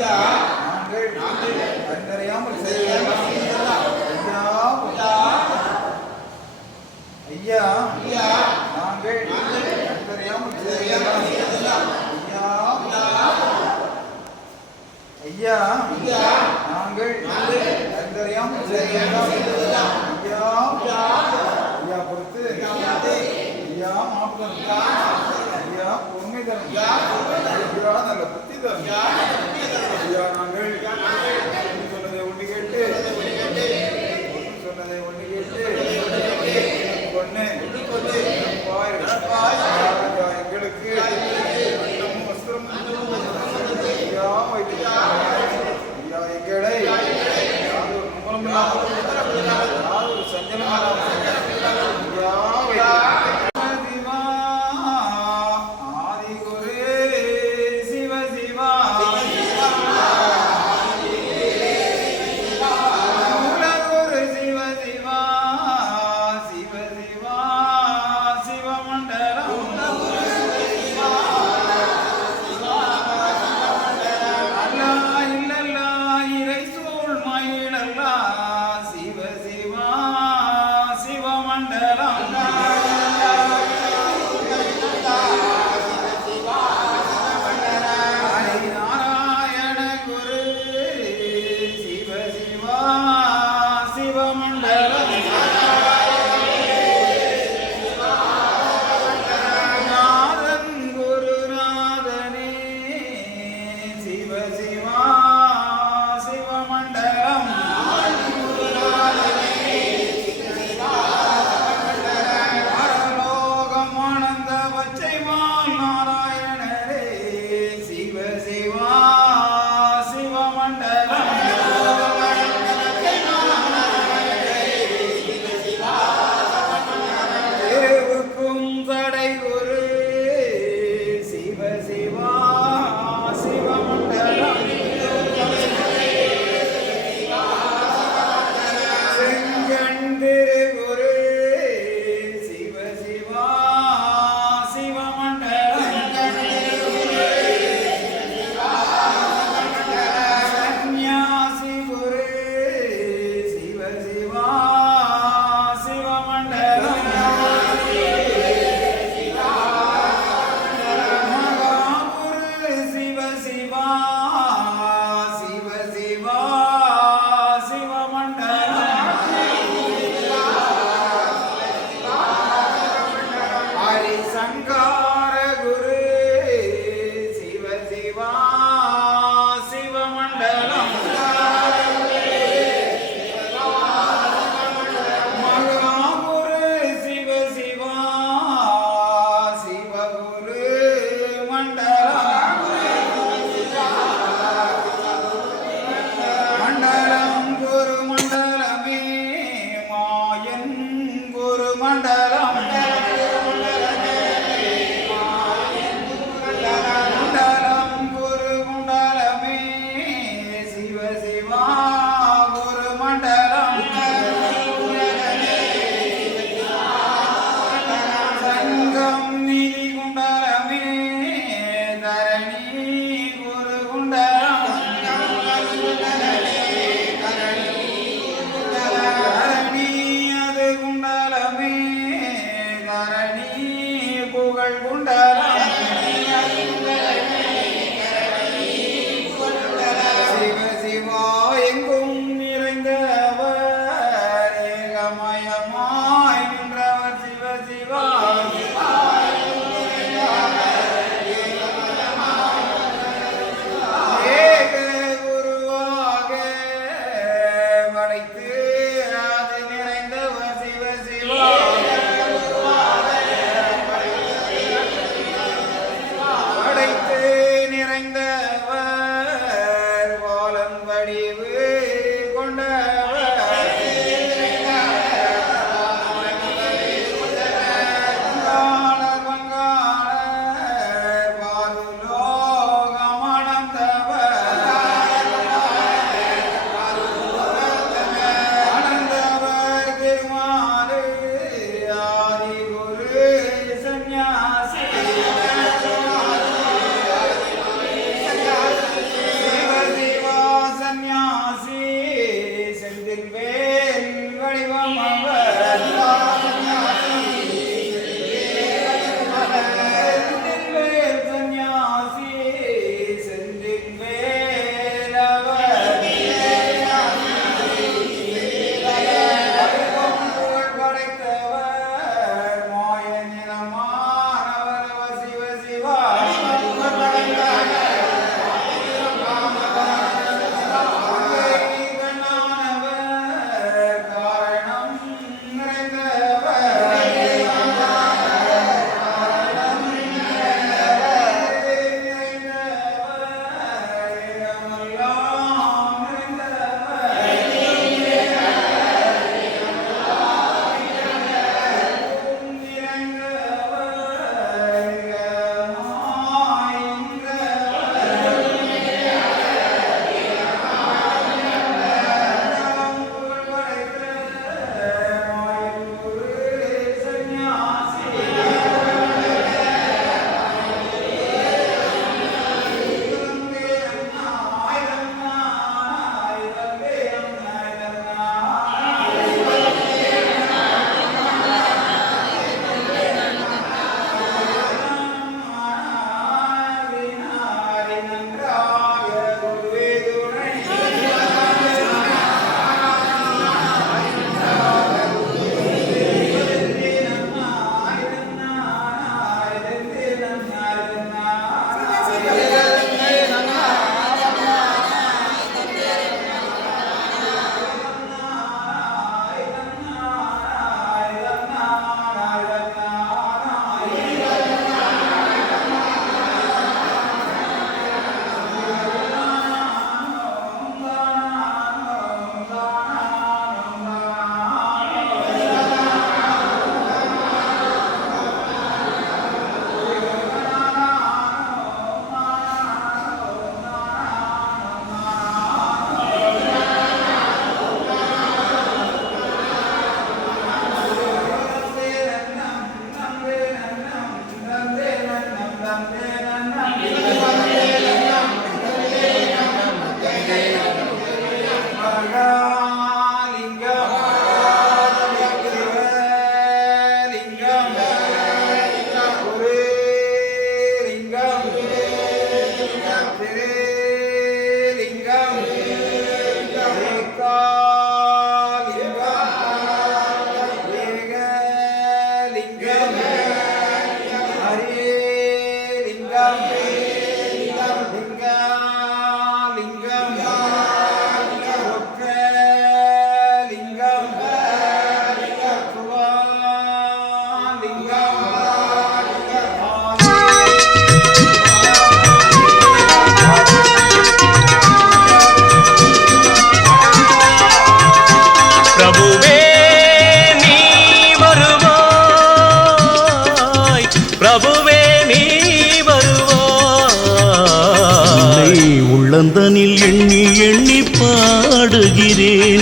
வித்யா நாங்கள் கண்டறியாமல் ஐயா ஐயா. நாங்கள் கண்டறியாமல் ஐயா ஐயா. நாங்கள் கண்டறியாமல் ஐயா ஐயா. பொறுத்து ஐயா மாப்பிள்ளை ஐயா பொங்கை தரம் ஐயா நல்ல புத்தி தரம்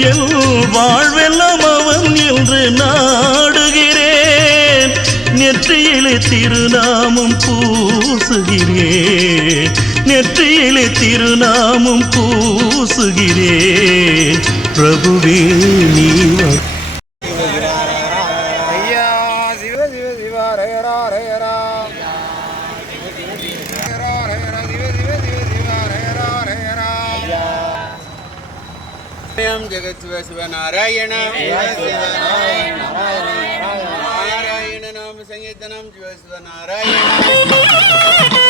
என் வாழ்வெல்லாம் அவன் என்று நாடுகிறேன். நெற்றியிலே திருநாமம் பூசுகிறேன் நெற்றியிலே திருநாமம் பூசுகிறேன் பிரபுவே நீ நாராயண. நாராயண. நாம சங்கீதனம் சிவ சிவ நாராயண.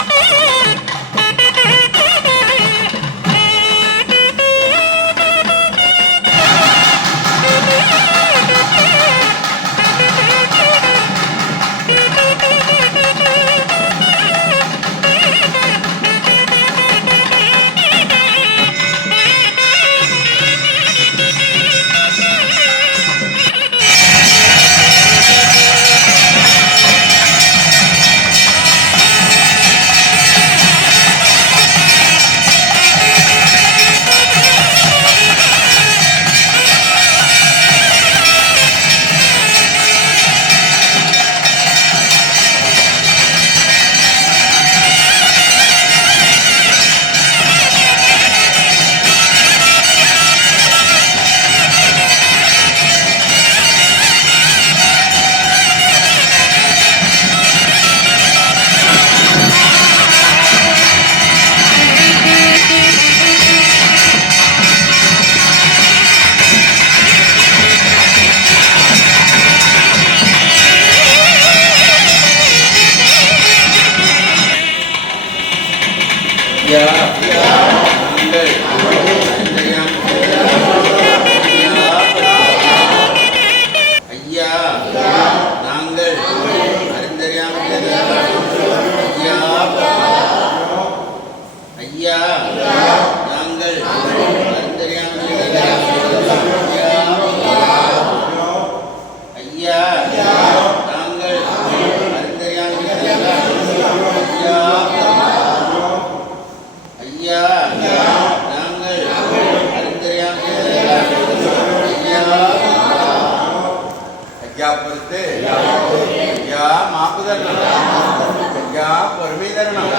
ஐயா பொறுமை தரணும்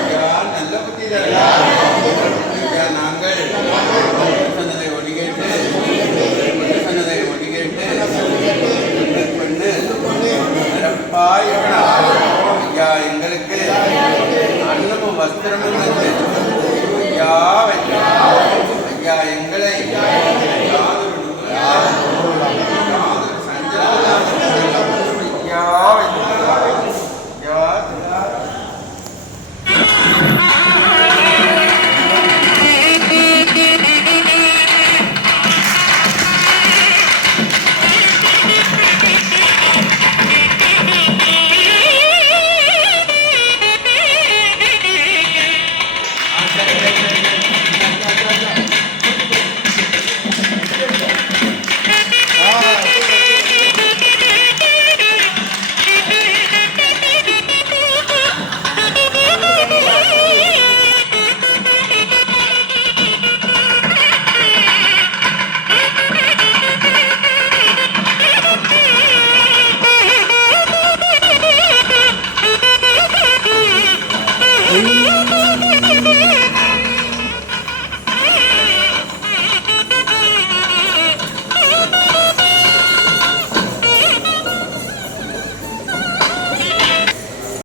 ஐயா நல்ல புத்தி தரணும் நாங்கள் சொன்னதை ஒடிகேட்டு சொன்னதை ஒடி பெண்ணு நிரப்பாய் ஐயா எங்களுக்கு அன்னமும் வஸ்திரமும் ஐயா ஐயா எங்களை யாதொரு யாதொரு ஐயா